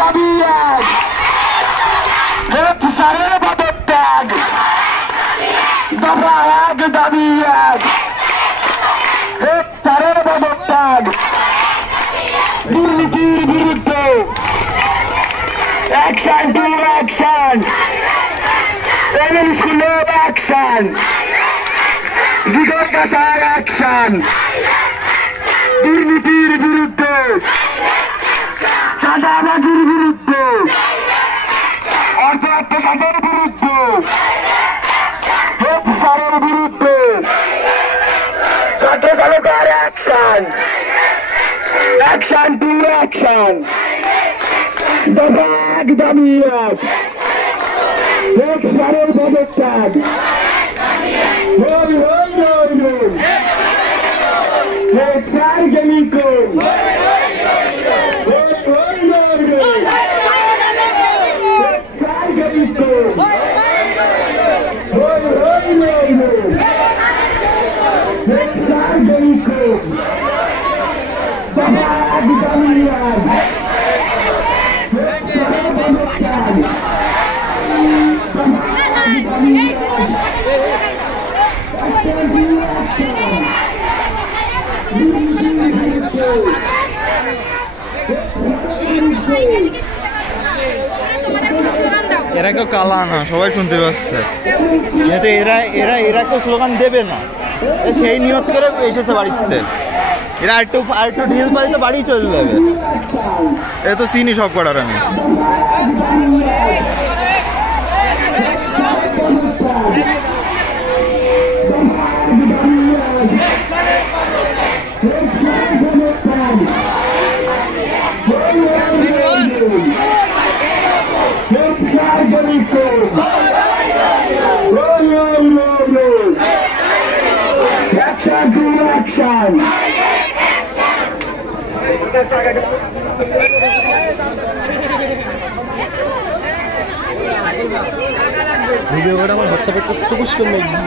দাবি এক হেফসারের পদত্যাগ দফা এক দাবি এক হেফসারের পদত্যাগ দুর্নীতির বিরুদ্ধে অ্যাকশন টু অ্যাকশন এমএল স্কুলের অ্যাকশন জিগর কাসার অ্যাকশন দুর্নীতির বিরুদ্ধে চাঁদাবাজির বিরুদ্ধে অর্থ আত্মসাতের বিরুদ্ধে হেফসারের বিরুদ্ধে ছাত্র চালকের অ্যাকশন অ্যাকশন টু অ্যাকশন দফা এক দাবি এক হেফসারের পদত্যাগ হই হই হই হই হেফসার গেলি কই এরা কেউ কালা না, সবাই শুনতে পাচ্ছে, কিন্তু এরা কেউ স্লোগান দেবে না, সেই নিয়ত করে এসেছে বাড়িতে। এরা আরেকটু ঢিল পাই তো বাড়ি চলে যাবে। এ তো চিনি সব করার আমি। ভিডিও করে আমার হোয়াটসঅ্যাপে কত কুশ করলে